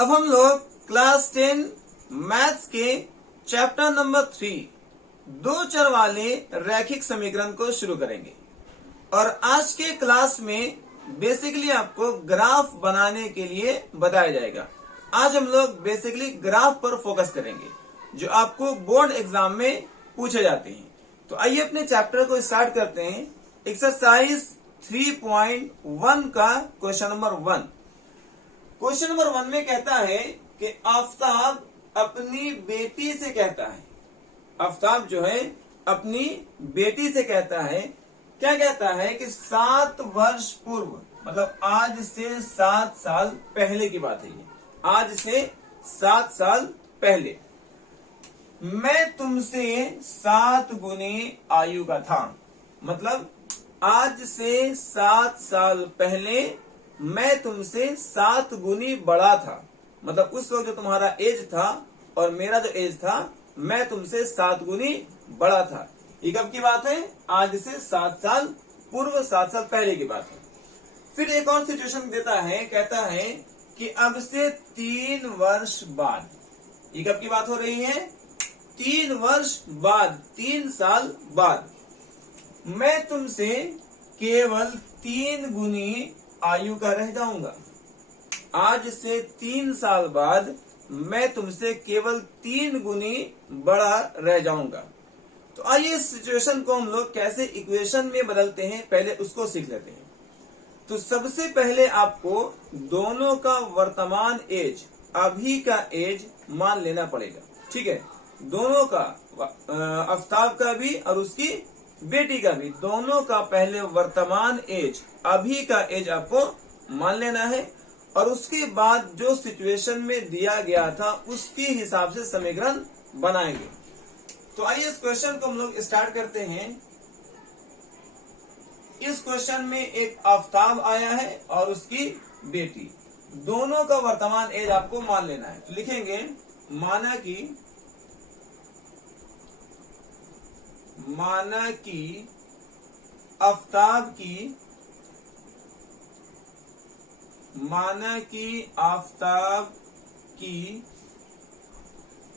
अब हम लोग क्लास 10 मैथ्स के चैप्टर नंबर 3 दो चर वाले रैखिक समीकरण को शुरू करेंगे। और आज के क्लास में बेसिकली आपको ग्राफ बनाने के लिए बताया जाएगा। आज हम लोग बेसिकली ग्राफ पर फोकस करेंगे जो आपको बोर्ड एग्जाम में पूछे जाते हैं। तो आइए अपने चैप्टर को स्टार्ट करते हैं। एक्सरसाइज 3.1 का क्वेश्चन नंबर 1। क्वेश्चन नंबर 1 में कहता है कि आफताब अपनी बेटी से कहता है, आफताब जो है अपनी बेटी से कहता है, क्या कहता है कि 7 वर्ष पूर्व, मतलब आज से 7 साल पहले की बात है ये, आज से 7 साल पहले मैं तुमसे 7 गुने आयु का था। मतलब आज से 7 साल पहले मैं तुमसे 7 गुनी बड़ा था। मतलब उस वक्त जो तुम्हारा एज था और मेरा जो एज था, मैं तुमसे 7 गुनी बड़ा था। ये कब की बात है? आज से 7 साल पूर्व, 7 साल पहले की बात है। फिर एक और सिचुएशन देता है, कहता है कि अब से 3 वर्ष बाद, ये कब की बात हो रही है? 3 वर्ष बाद, 3 साल बाद मैं तुमसे केवल 3 गुनी आयु का रह जाऊंगा। आज से 3 साल बाद मैं तुमसे केवल 3 गुनी बड़ा रह जाऊंगा। तो आइए इस सिचुएशन को हम लोग कैसे इक्वेशन में बदलते हैं, पहले उसको सीख लेते हैं। तो सबसे पहले आपको दोनों का वर्तमान एज, अभी का एज मान लेना पड़ेगा। ठीक है, दोनों का, आफताब का भी और उसकी बेटी का भी, दोनों का पहले वर्तमान एज, अभी का एज आपको मान लेना है। और उसके बाद जो सिचुएशन में दिया गया था उसके हिसाब से समीकरण बनाएंगे। तो आइए इस क्वेश्चन को हम लोग स्टार्ट करते हैं। इस क्वेश्चन में एक आफताब आया है और उसकी बेटी, दोनों का वर्तमान एज आपको मान लेना है। तो लिखेंगे माना कि आफताब की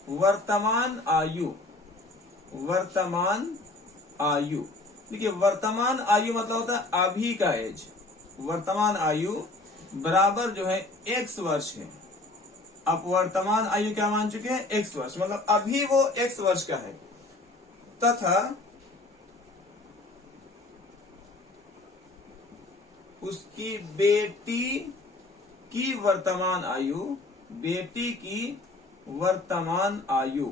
वर्तमान आयु, देखिए वर्तमान आयु मतलब होता है अभी का एज। वर्तमान आयु बराबर जो है x वर्ष है। अब वर्तमान आयु क्या मान चुके हैं? x वर्ष, मतलब अभी वो x वर्ष का है। तथा उसकी बेटी की वर्तमान आयु,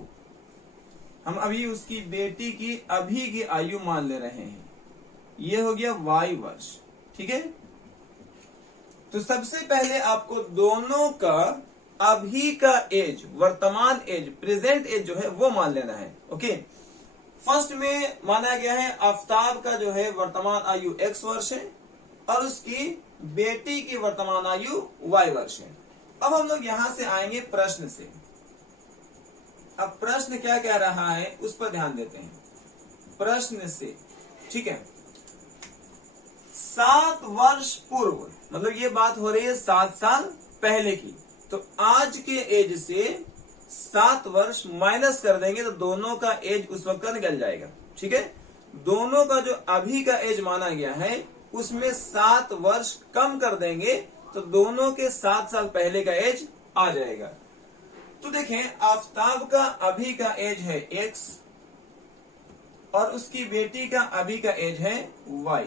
हम अभी उसकी बेटी की अभी की आयु मान ले रहे हैं। ये हो गया y वर्ष। ठीक है, तो सबसे पहले आपको दोनों का अभी का एज, वर्तमान एज, प्रेजेंट एज जो है वो मान लेना है। ओके, फर्स्ट में माना गया है आफताब का जो है वर्तमान आयु x वर्ष है और उसकी बेटी की वर्तमान आयु y वर्ष है। अब हम लोग यहां से आएंगे प्रश्न से। अब प्रश्न क्या कह रहा है उस पर ध्यान देते हैं। प्रश्न से, ठीक है, 7 वर्ष पूर्व, मतलब ये बात हो रही है 7 साल पहले की। तो आज के एज से 7 वर्ष माइनस कर देंगे तो दोनों का एज उस वक्त का निकल जाएगा। ठीक है, दोनों का जो अभी का एज माना गया है उसमें 7 वर्ष कम कर देंगे तो दोनों के 7 साल पहले का एज आ जाएगा। तो देखें, आफताब का अभी का एज है x और उसकी बेटी का अभी का एज है y।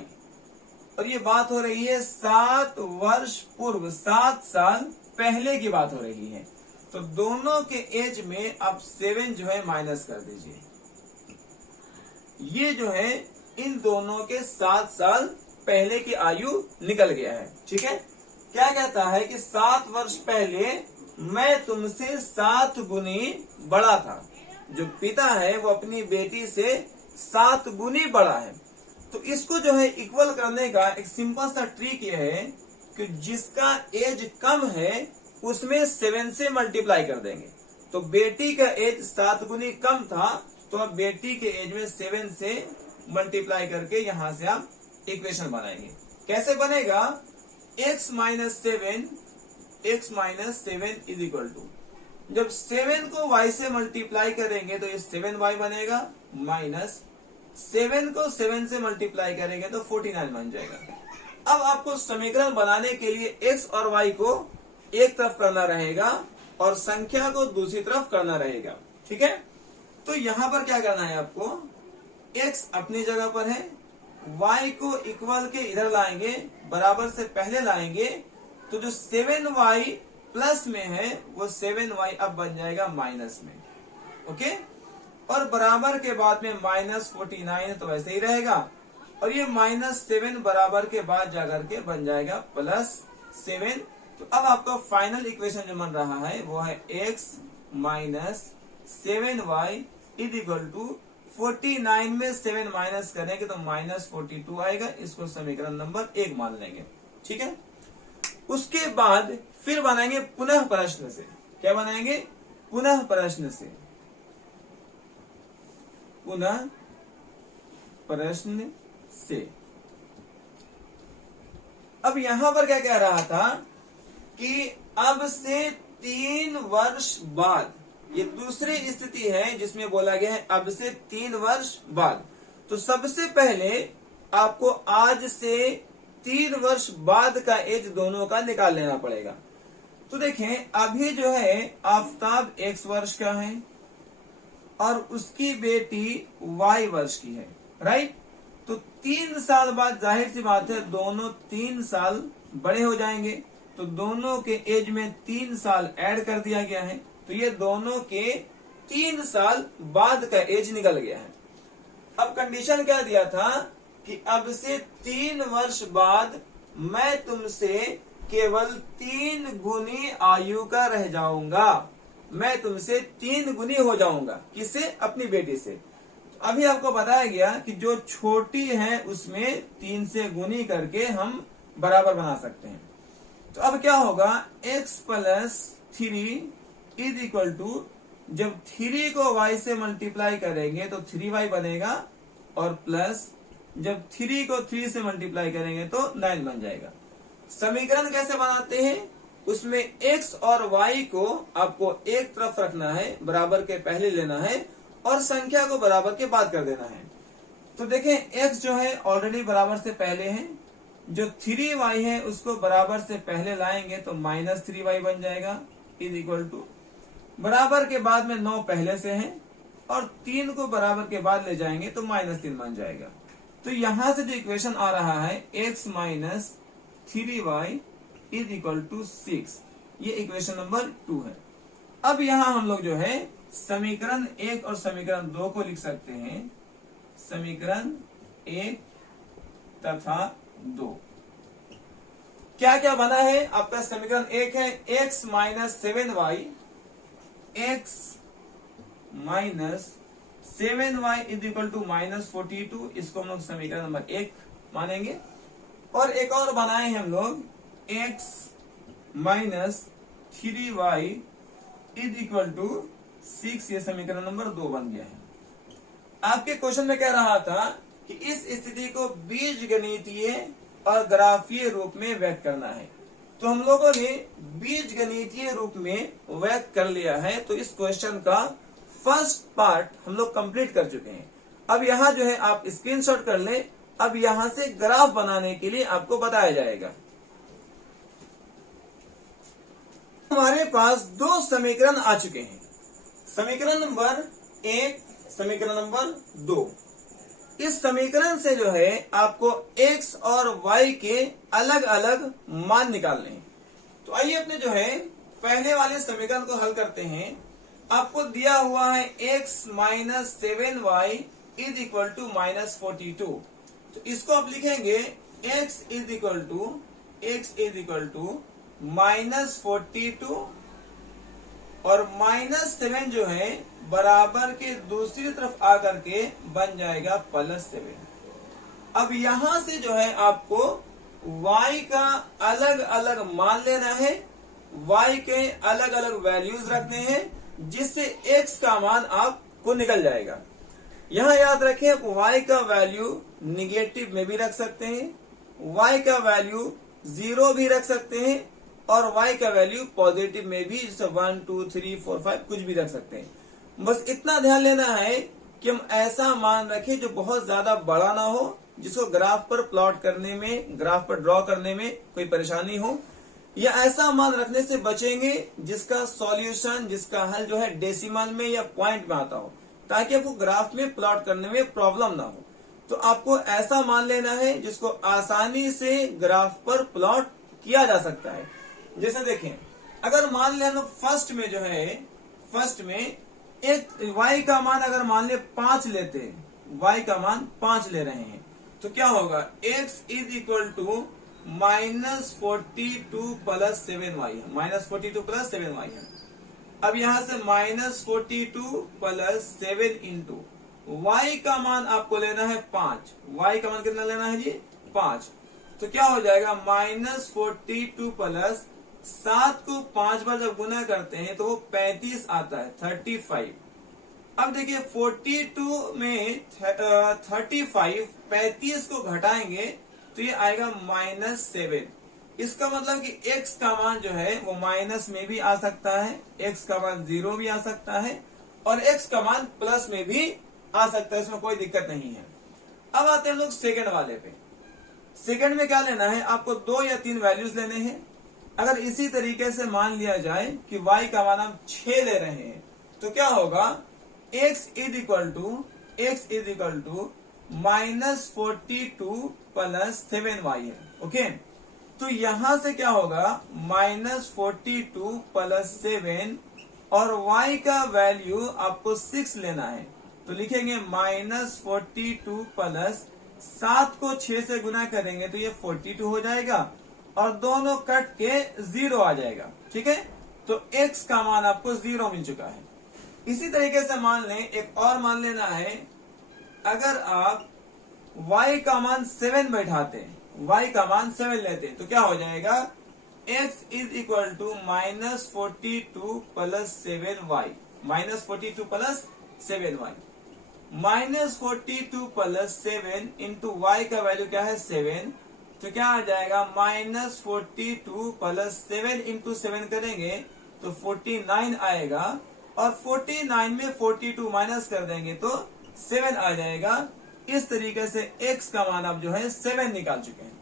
और ये बात हो रही है 7 वर्ष पूर्व, 7 साल पहले की बात हो रही है। तो दोनों के एज में अब 7 जो है माइनस कर दीजिए। ये जो है इन दोनों के 7 साल पहले की आयु निकल गया है। ठीक है, क्या कहता है कि 7 वर्ष पहले मैं तुमसे 7 गुनी बड़ा था। जो पिता है वो अपनी बेटी से 7 गुनी बड़ा है। तो इसको जो है इक्वल करने का एक सिंपल सा ट्रिक ये है कि जिसका एज कम है उसमें 7 से मल्टीप्लाई कर देंगे। तो बेटी का एज 7 गुनी कम था, तो अब बेटी के एज में 7 से मल्टीप्लाई करके यहां से आप इक्वेशन बनाएंगे। कैसे बनेगा? x minus 7 x minus 7 is equal to, जब 7 को y से मल्टीप्लाई करेंगे तो ये 7y बनेगा, माइनस 7 को 7 से मल्टीप्लाई करेंगे तो 49 बन जाएगा। अब आपको समीकरण बनाने के लिए x और y को एक तरफ करना रहेगा और संख्या को दूसरी तरफ करना रहेगा, ठीक है। तो यहां पर क्या करना है आपको, x अपनी जगह पर है, y को इक्वल के इधर लाएंगे, बराबर से पहले लाएंगे, तो जो 7y प्लस में है वो 7y अब बन जाएगा माइनस में, ओके। और बराबर के बाद में माइनस 49 तो वैसे ही रहेगा, और ये -7 बराबर के बाद जाकर के बन जाएगा +7। तो अब आपका फाइनल इक्वेशन जो बन रहा है वो है x minus 7y is equal to 49 में 7 माइनस करेंगे तो -42 आएगा। इसको समीकरण नंबर 1 मान लेंगे, ठीक है। उसके बाद फिर बनाएंगे पुनः प्रश्न से। क्या बनाएंगे? पुनः प्रश्न से। पुनः प्रश्न से। अब यहां पर क्या कह रहा था कि अब से 3 वर्ष बाद, ये दूसरी स्थिति है जिसमें बोला गया है अब से 3 वर्ष बाद। तो सबसे पहले आपको आज से 3 वर्ष बाद का एज दोनों का निकाल लेना पड़ेगा। तो देखें, अभी जो है आफताब x वर्ष का है और उसकी बेटी y वर्ष की है, राइट। तो 3 साल बाद जाहिर सी बात है दोनों 3 साल बड़े हो जाएंगे, तो दोनों के एज में 3 साल ऐड कर दिया गया है, तो ये दोनों के 3 साल बाद का एज निकल गया है। अब कंडीशन क्या दिया था कि अब से 3 वर्ष बाद मैं तुमसे केवल 3 गुनी आयु का रह जाऊंगा, मैं तुमसे 3 गुनी हो जाऊंगा। किससे? अपनी बेटी से। तो अभी आपको बताया गया कि जो छोटी है उसमें 3 से गुनी करके हम बराबर बना सकते हैं। तो अब क्या होगा, x plus 3 is equal to, जब 3 को y से मल्टीप्लाई करेंगे तो 3y बनेगा, और प्लस जब 3 को 3 से मल्टीप्लाई करेंगे तो 9 बन जाएगा। समीकरण कैसे बनाते हैं? उसमें x और y को आपको एक तरफ रखना है, बराबर के पहले लेना है, और संख्या को बराबर के बाद कर देना है। तो देखें, x जो है ऑलरेडी बराबर से पहले है, जो 3y है उसको बराबर से पहले लाएंगे तो -3y बन जाएगा, इज इक्वल टू, बराबर के बाद में 9 पहले से है और 3 को बराबर के बाद ले जाएंगे तो -3 बन जाएगा। तो यहां से जो इक्वेशन आ रहा है x minus 3y is equal to 6, ये इक्वेशन नंबर 2 है। अब यहां हम लोग जो है समीकरण 1 और समीकरण 2 को लिख सकते हैं। समीकरण 1 तथा 2 क्या क्या बना है आपका? समीकरण 1 है x minus 7y, x minus 7y is equal to -42, इसको हम लोग समीकरण नंबर 1 मानेंगे। और एक और बनाए हैं हम लोग x minus 3y is equal to 6, ये समीकरण नंबर 2 बन गया है। आपके क्वेश्चन में कह रहा था कि इस स्थिति को बीजगणितीय और ग्राफीय रूप में व्यक्त करना है। तो हम लोगों ने बीजगणितीय रूप में व्यक्त कर लिया है। तो इस क्वेश्चन का फर्स्ट पार्ट हम लोग कंप्लीट कर चुके हैं। अब यहाँ जो है आप स्क्रीनशॉट कर लें। अब यहाँ से ग्राफ बनाने के लिए आपको बताया जाएगा। हमारे पास 2 समीकरण आ चुके हैं, समीकरण नंबर 1, समीकरण नंबर 2। इस समीकरण से जो है आपको x और y के अलग अलग मान निकालने हैं। तो आइए अपने जो है पहले वाले समीकरण को हल करते हैं। आपको दिया हुआ है x minus 7y is equal to -42। तो इसको आप लिखेंगे x इज इक्वल टू -42 और -7 जो है बराबर के दूसरी तरफ आकर के बन जाएगा +7। अब यहां से जो है आपको y का अलग अलग मान लेना है, y के अलग अलग वैल्यूज रखने हैं, जिससे x का मान आपको निकल जाएगा। यहां याद रखें, y का वैल्यू निगेटिव में भी रख सकते हैं, y का वैल्यू 0 भी रख सकते हैं, और y का वैल्यू पॉजिटिव में भी, जैसे 1 2 3 4 5 कुछ भी रख सकते हैं। बस इतना ध्यान लेना है कि हम ऐसा मान रखें जो बहुत ज्यादा बड़ा ना हो, जिसको ग्राफ पर प्लॉट करने में, ग्राफ पर ड्रॉ करने में कोई परेशानी हो, या ऐसा मान रखने से बचेंगे जिसका सॉल्यूशन, जिसका हल जो है डेसिमल में या पॉइंट में आता हो, ताकि आपको ग्राफ में प्लॉट करने में प्रॉब्लम ना हो। तो आपको ऐसा मान लेना है जिसको आसानी से ग्राफ पर प्लॉट किया जा सकता है। जैसे देखें, अगर मान लें हम फर्स्ट में जो है, फर्स्ट में एक y का मान अगर मान ले 5 लेते हैं, y का मान 5 ले रहे हैं, तो क्या होगा, x is equal to -42 plus 7y है, -42 प्लस 7y है। अब यहां से -42 प्लस 7 इंटू y का मान आपको लेना है 5, y का मान कितना लेना है जी, 5। तो क्या हो जाएगा, -42 प्लस 7 को 5 बार जब गुना करते हैं तो वो 35 आता है, 35। अब देखिए 42 में 35 को घटाएंगे तो ये आएगा -7। इसका मतलब कि x का मान जो है वो माइनस में भी आ सकता है, x का मान 0 भी आ सकता है, और x का मान प्लस में भी आ सकता है, इसमें कोई दिक्कत नहीं है। अब आते हैं लोग सेकंड वाले पे। सेकंड में क्या लेना है, आपको 2 या 3 वैल्यूज लेने हैं। अगर इसी तरीके से मान लिया जाए कि y का मान हम 6 ले रहे हैं, तो क्या होगा, x is equal to -42 plus 7y है। ओके, तो यहां से क्या होगा, -42 प्लस 7, और y का वैल्यू आपको 6 लेना है, तो लिखेंगे -42 प्लस 7 को 6 से गुना करेंगे तो ये 42 हो जाएगा, और दोनों कट के 0 आ जाएगा। ठीक है, तो x का मान आपको 0 मिल चुका है। इसी तरीके से मान लें, एक और मान लेना है, अगर आप y का मान 7 बैठाते हैं, y का मान 7 लेते हैं, तो क्या हो जाएगा, x is equal to -42 plus 7y, -42 plus 7y, -42 plus 7 into y का वैल्यू क्या है, 7, तो क्या आ जाएगा, -42 प्लस 7 इंटू 7 करेंगे तो 49 आएगा, और 49 में 42 माइनस कर देंगे तो 7 आ जाएगा। इस तरीके से x का मान आप जो है 7 निकाल चुके हैं।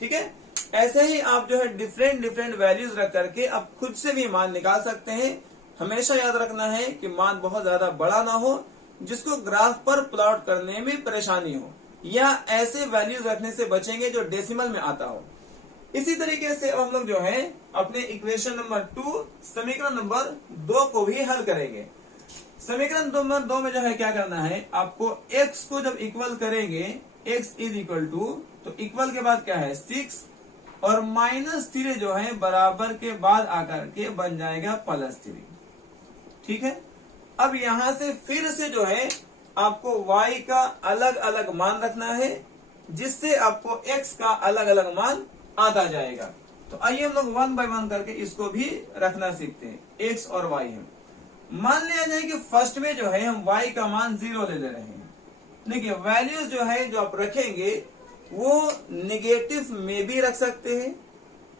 ठीक है, ऐसे ही आप जो है डिफरेंट वैल्यूज रख करके आप खुद से भी मान निकाल सकते हैं। हमेशा याद रखना है कि मान बहुत ज्यादा बड़ा ना हो, जिसको ग्राफ पर प्लॉट करने में परेशानी हो, या ऐसे वैल्यूज रखने से बचेंगे जो डेसिमल में आता हो। इसी तरीके से हम लोग जो है अपने इक्वेशन नंबर 2 समीकरण नंबर 2 को भी हल करेंगे। समीकरण नंबर 2 में जो है क्या करना है, आपको x को जब इक्वल करेंगे, x इज इक्वल टू, तो इक्वल के बाद क्या है 6, और -3 जो है बराबर के बाद आकर के बन जाएगा +3। ठीक है, अब यहां से फिर से जो है आपको y का अलग अलग मान रखना है, जिससे आपको x का अलग अलग मान आता जाएगा। तो आइए हम लोग 1 बाय 1 करके इसको भी रखना सीखते हैं। x और y है। मान लिया जाए कि फर्स्ट में जो है हम y का मान 0 ले रहे हैं। देखिए वैल्यूज जो है जो आप रखेंगे वो निगेटिव में भी रख सकते हैं,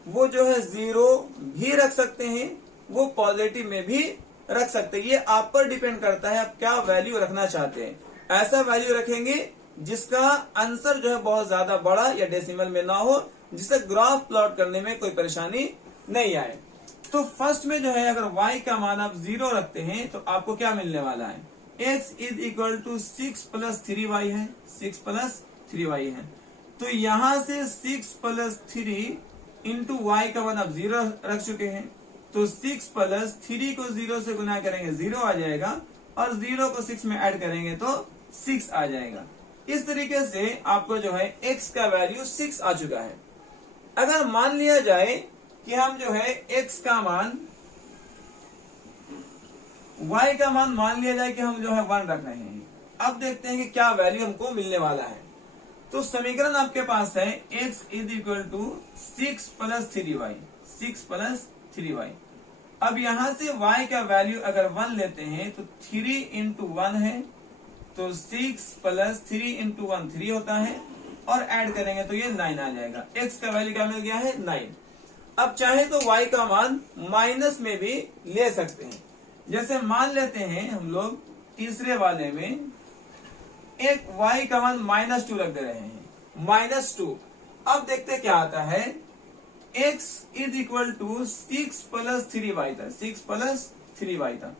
वो जो है 0 भी रख सकते हैं, वो पॉजिटिव में भी रख सकते हैं। ये आप पर डिपेंड करता है आप क्या वैल्यू रखना चाहते हैं। ऐसा वैल्यू रखेंगे जिसका आंसर जो है बहुत ज्यादा बड़ा या डेसिमल में ना हो, जिससे ग्राफ प्लॉट करने में कोई परेशानी नहीं आए। तो फर्स्ट में जो है अगर y का मान आप 0 रखते हैं तो आपको क्या मिलने वाला है, x is equal to 6 plus 3y है, 6 प्लस 3y है। तो यहां से 6 प्लस 3 इंटू वाई का मान आप 0 रख चुके हैं, तो 6 प्लस 3 को 0 से गुना करेंगे 0 आ जाएगा, और 0 को 6 में ऐड करेंगे तो 6 आ जाएगा। इस तरीके से आपको जो है x का वैल्यू 6 आ चुका है। अगर मान लिया जाए कि हम जो है x का मान, y का मान लिया जाए कि हम जो है 1 रख रहे हैं। अब देखते हैं कि क्या वैल्यू हमको मिलने वाला है। तो समीकरण आपके पास है x is equal to 6 plus 3y, 6 plus 3y। अब यहां से y का वैल्यू अगर 1 लेते हैं तो 3 इंटू 1 है, तो 6 प्लस 3 इंटू 1 3 होता है, और ऐड करेंगे तो ये 9 आ जाएगा। x का वैल्यू क्या मिल गया है 9। अब चाहे तो y का मान माइनस में भी ले सकते हैं। जैसे मान लेते हैं हम लोग तीसरे वाले में एक y का मान -2 रख दे रहे हैं, -2। अब देखते क्या आता है, x is equal to 6 + 3y था, 6 + 3y था।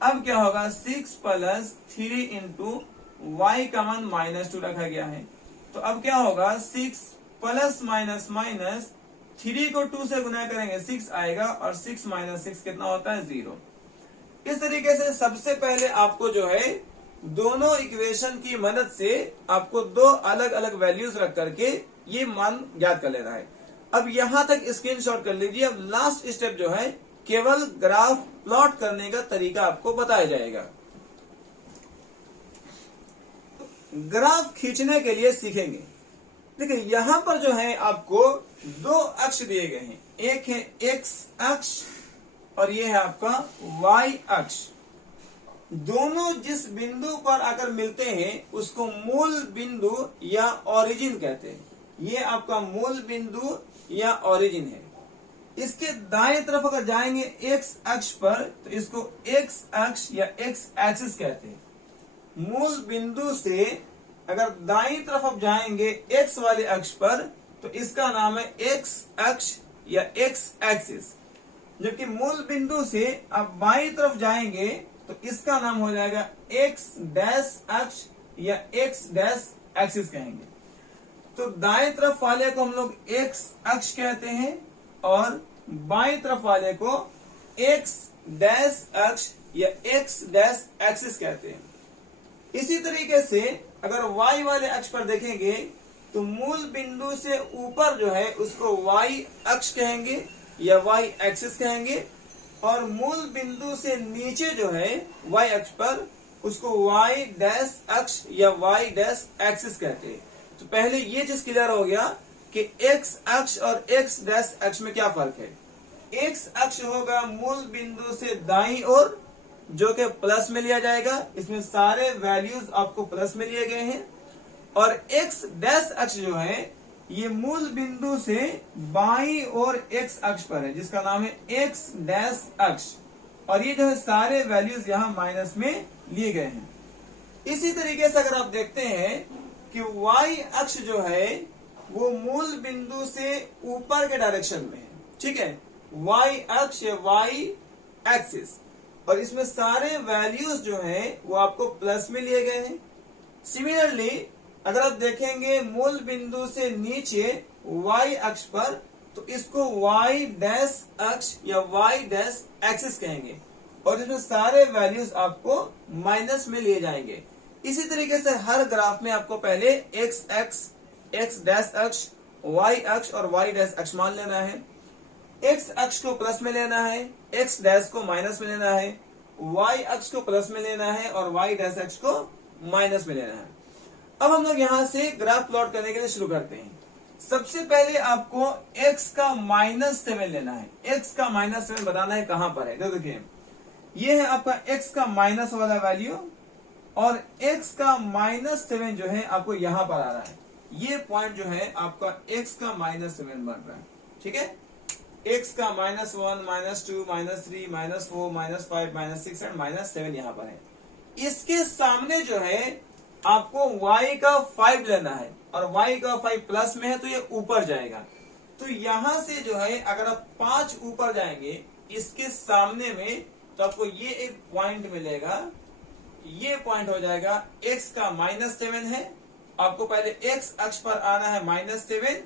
अब क्या होगा, 6 + 3 इंटू y का मान -2 रखा गया है। तो अब क्या होगा, 6 प्लस माइनस माइनस 3 को 2 से गुना करेंगे 6 आएगा, और 6 - 6 कितना होता है, 0। इस तरीके से सबसे पहले आपको जो है दोनों इक्वेशन की मदद से आपको दो अलग अलग वैल्यूज रख करके ये मान ज्ञात कर लेना है। अब यहां तक स्क्रीनशॉट कर लीजिए। अब लास्ट स्टेप जो है केवल ग्राफ प्लॉट करने का तरीका आपको बताया जाएगा। ग्राफ खींचने के लिए सीखेंगे। देखिए यहां पर जो है आपको दो अक्ष दिए गए हैं, एक है x अक्ष और ये है आपका y अक्ष। दोनों जिस बिंदु पर आकर मिलते हैं उसको मूल बिंदु या ओरिजिन कहते हैं। ये आपका मूल बिंदु या ओरिजिन है। इसके दाएं तरफ अगर जाएंगे x अक्ष पर तो इसको x अक्ष या x एक्सिस कहते हैं। मूल बिंदु से अगर दाईं तरफ आप जाएंगे x वाले अक्ष पर तो इसका नाम है x अक्ष या x एक्सिस। जबकि मूल बिंदु से आप बाईं तरफ जाएंगे तो इसका नाम हो जाएगा x डैश अक्ष या x डैश एक्सिस कहेंगे। तो दाएं तरफ वाले को हम लोग x अक्ष कहते हैं और बाईं तरफ वाले को x डैश अक्ष या x डैश एक्सिस कहते हैं। इसी तरीके से अगर y वाले अक्ष पर देखेंगे तो मूल बिंदु से ऊपर जो है उसको y अक्ष कहेंगे या y एक्सिस कहेंगे, और मूल बिंदु से नीचे जो है y अक्ष पर उसको y डैश अक्ष या y डैश एक्सिस कहते हैं। तो पहले ये चीज क्लियर हो गया कि x अक्ष और x डैश अक्ष में क्या फर्क है। x अक्ष होगा मूल बिंदु से दाईं ओर जो कि प्लस में लिया जाएगा, इसमें सारे वैल्यूज आपको प्लस में लिए गए हैं, और x डैश अक्ष जो है ये मूल बिंदु से बाईं ओर x अक्ष पर है जिसका नाम है x डैश अक्ष, और ये जो है सारे वैल्यूज यहाँ माइनस में लिए गए हैं। इसी तरीके से अगर आप देखते हैं कि y अक्ष जो है वो मूल बिंदु से ऊपर के डायरेक्शन में है, ठीक है, y अक्ष या y एक्सिस, और इसमें सारे वैल्यूज जो है वो आपको प्लस में लिए गए हैं। सिमिलरली अगर आप देखेंगे मूल बिंदु से नीचे y अक्ष पर तो इसको y डैश अक्ष या y डैश एक्सिस कहेंगे, और इसमें सारे वैल्यूज आपको माइनस में लिए जाएंगे। इसी तरीके से हर ग्राफ में आपको पहले x अक्ष, x डैश अक्ष, y अक्ष और y डैश अक्ष मान लेना है। x अक्ष को प्लस में लेना है, x डैश को माइनस में लेना है, y अक्ष को प्लस में लेना है और y डैश अक्ष को माइनस में लेना है। अब हम लोग यहां से ग्राफ प्लॉट करने के लिए शुरू करते हैं। सबसे पहले आपको x का -7 लेना है। x का -7 बताना है कहां पर है। तो देखिए ये है आपका x का माइनस वाला वैल्यू, और x का -7 जो है आपको यहां पर आ रहा है। ये पॉइंट जो है आपका x का -7 बन रहा है, ठीक है। x का -1, -2, -3, -4, -5, -6 एंड -7 यहाँ पर है। इसके सामने जो है आपको y का 5 लेना है, और y का 5 प्लस में है तो ये ऊपर जाएगा। तो यहां से जो है अगर आप 5 ऊपर जाएंगे इसके सामने में तो आपको ये एक पॉइंट मिलेगा। ये पॉइंट हो जाएगा x का -7 है, आपको पहले x अक्ष पर आना है -7,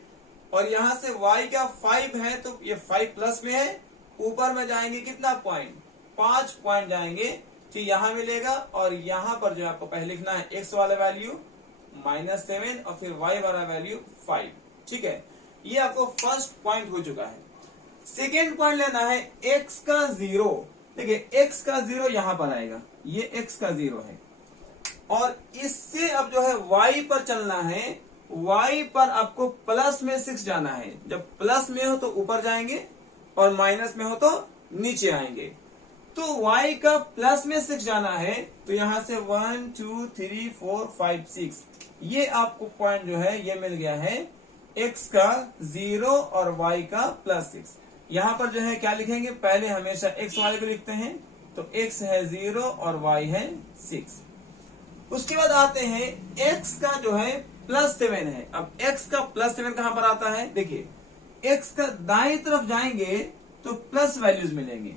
और यहां से y का 5 है तो ये 5 प्लस में है। ऊपर में जाएंगे कितना पॉइंट, 5 पॉइंट जाएंगे तो यहां मिलेगा, और यहां पर जो आपको पहले लिखना है x वाला वैल्यू -7 और फिर y वाला वैल्यू 5, ठीक है। ये आपको फर्स्ट पॉइंट हो चुका है। सेकेंड पॉइंट लेना है x का 0। देखिए x का 0 यहां पर आएगा, ये x का 0 है, और इससे अब जो है y पर चलना है। y पर आपको प्लस में 6 जाना है। जब प्लस में हो तो ऊपर जाएंगे और माइनस में हो तो नीचे आएंगे। तो y का प्लस में 6 जाना है तो यहां से 1 2 3 4 5 6 ये आपको पॉइंट जो है ये मिल गया है x का 0 और y का +6। यहाँ पर जो है क्या लिखेंगे, पहले हमेशा x वाले को लिखते हैं, तो x है 0 और y है 6। उसके बाद आते हैं x का जो है +7 है। अब x का +7 कहां पर आता है, देखिए x का दाएं तरफ जाएंगे तो प्लस वैल्यूज मिलेंगे,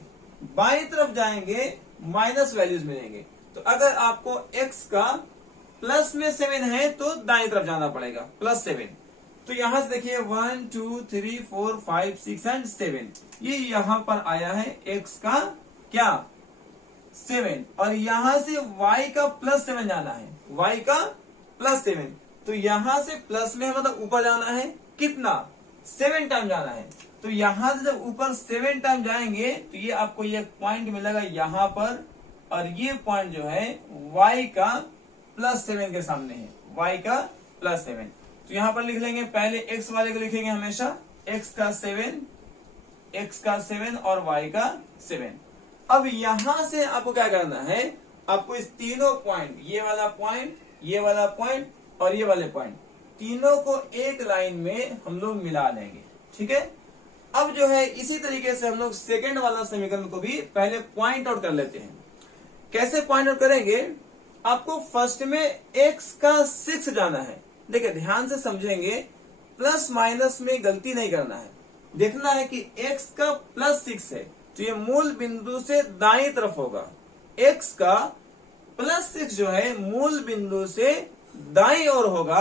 बाएं तरफ जाएंगे माइनस वैल्यूज मिलेंगे। तो अगर आपको x का प्लस में 7 है तो दाएं तरफ जाना पड़ेगा, +7। तो यहां से देखिए 1 2 3 4 5 6 एंड 7, ये यहां पर आया है x का क्या 7, और यहां से y का +7 जाना है, y का +7। तो यहां से प्लस में मतलब ऊपर जाना है, कितना 7 टाइम जाना है। तो यहां से जब ऊपर 7 टाइम जाएंगे तो ये आपको ये पॉइंट मिलेगा यहां पर, और ये पॉइंट जो है y का +7 के सामने है, y का +7। तो यहां पर लिख लेंगे, पहले x वाले को लिखेंगे हमेशा, x का 7 और y का 7। अब यहां से आपको क्या करना है, आपको इस तीनों पॉइंट, ये वाला पॉइंट, ये वाला पॉइंट और ये वाले पॉइंट, तीनों को एक लाइन में हम लोग मिला देंगे, ठीक है। अब जो है इसी तरीके से हम लोग सेकेंड वाला समीकरण को भी पहले पॉइंट आउट कर लेते हैं। कैसे पॉइंट आउट करेंगे, आपको फर्स्ट में x का 6 जाना है। देखिए ध्यान से समझेंगे, प्लस माइनस में गलती नहीं करना है, देखना है कि x का +6 है तो ये मूल बिंदु से दाईं तरफ होगा। x का +6 जो है मूल बिंदु से दाईं ओर होगा,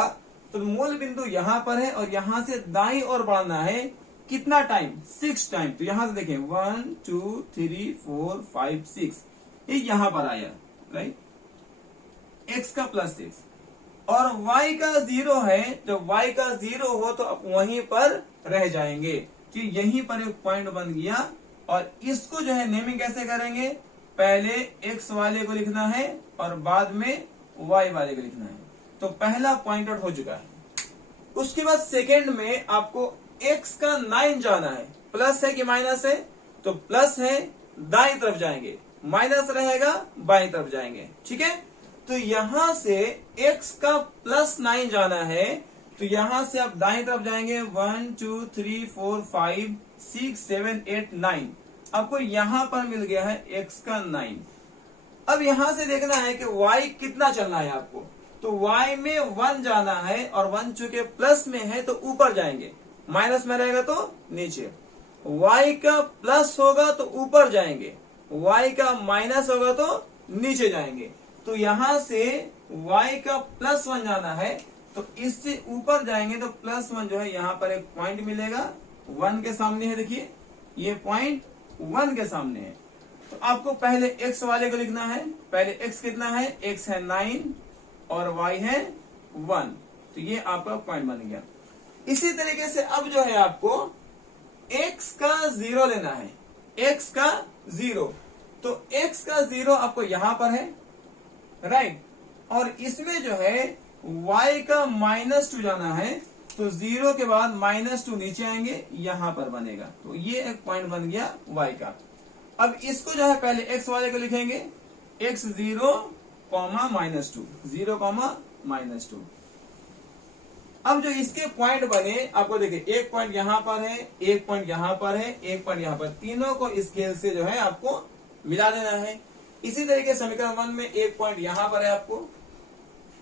तो मूल बिंदु यहां पर है और यहां से दाईं ओर बढ़ना है, कितना टाइम 6 टाइम। तो यहां से देखें 1 2 3 4 5 6, ये यहां पर आया, राइट, x का +6। और y का 0 है, जब y का 0 हो तो आप वहीं पर रह जाएंगे, कि यहीं पर एक पॉइंट बन गया। और इसको जो है नेमिंग कैसे करेंगे, पहले x वाले को लिखना है और बाद में y वाले को लिखना है। तो पहला पॉइंट आउट हो चुका है। उसके बाद सेकेंड में आपको x का 9 जाना है, प्लस है कि माइनस है, तो प्लस है दाईं तरफ जाएंगे, माइनस रहेगा बाईं तरफ जाएंगे, ठीक है। तो यहां से x का +9 जाना है, तो यहां से आप दाईं तरफ जाएंगे 1 2 3 4 5 6 7 8 9, आपको यहां पर मिल गया है x का 9। अब यहां से देखना है कि y कितना चलना है आपको, तो y में 1 जाना है, और 1 चूंकि प्लस में है तो ऊपर जाएंगे, माइनस में रहेगा तो नीचे। y का प्लस होगा तो ऊपर जाएंगे, y का माइनस होगा तो नीचे जाएंगे। तो यहां से y का +1 जाना है, तो इससे ऊपर जाएंगे तो +1 जो है यहाँ पर एक पॉइंट मिलेगा, 1 के सामने है, देखिए ये पॉइंट 1 के सामने है। तो आपको पहले x वाले को लिखना है, पहले x कितना है, x है 9 और y है 1, तो ये आपका पॉइंट बन गया। इसी तरीके से अब जो है आपको x का 0 लेना है, x का 0, तो x का 0 आपको यहां पर है, राइट, और इसमें जो है y का -2 जाना है, तो 0 के बाद -2 नीचे आएंगे, यहां पर बनेगा। तो ये एक पॉइंट बन गया y का। अब इसको जो है पहले x वाले को लिखेंगे, x 0, -2, 0, -2। अब जो इसके पॉइंट बने, आपको देखिए एक पॉइंट यहां पर है, एक पॉइंट यहां पर है, एक पॉइंट यहां पर, तीनों को स्केल से जो है आपको मिला देना है। इसी तरीके समीकरण 1 में एक पॉइंट यहां पर है आपको,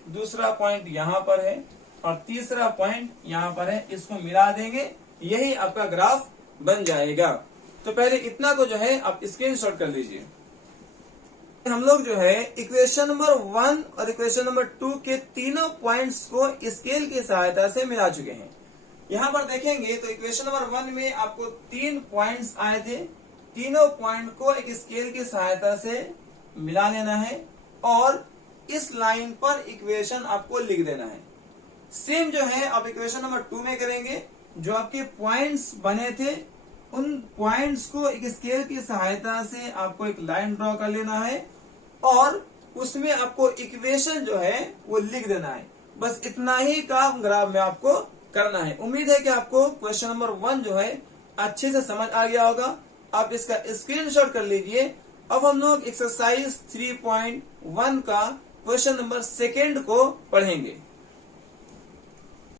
दूसरा पॉइंट यहां पर है और तीसरा पॉइंट यहां पर है, इसको मिला देंगे, यही आपका ग्राफ बन जाएगा। तो पहले इतना को जो है आप स्क्रीनशॉट कर लीजिए। हम लोग जो है इक्वेशन नंबर 1 और इक्वेशन नंबर 2 के तीनों पॉइंट्स को स्केल की सहायता से मिला चुके हैं। यहाँ पर देखेंगे तो इक्वेशन नंबर 1 में आपको 3 पॉइंट्स आए थे, तीनों पॉइंट को एक स्केल की सहायता से मिला लेना है और इस लाइन पर इक्वेशन आपको लिख देना है। सेम जो है आप इक्वेशन नंबर 2 में करेंगे, जो आपके पॉइंट्स बने थे उन पॉइंट्स को एक स्केल की सहायता से आपको एक लाइन ड्रॉ कर लेना है और उसमें आपको इक्वेशन जो है वो लिख देना है। बस इतना ही काम ग्राफ में आपको करना है। उम्मीद है कि आपको क्वेश्चन नंबर 1 जो है अच्छे से समझ आ गया होगा। आप इसका स्क्रीनशॉट कर लीजिए। अब हम लोग एक्सरसाइज 3.1 का क्वेश्चन नंबर 2 को पढ़ेंगे।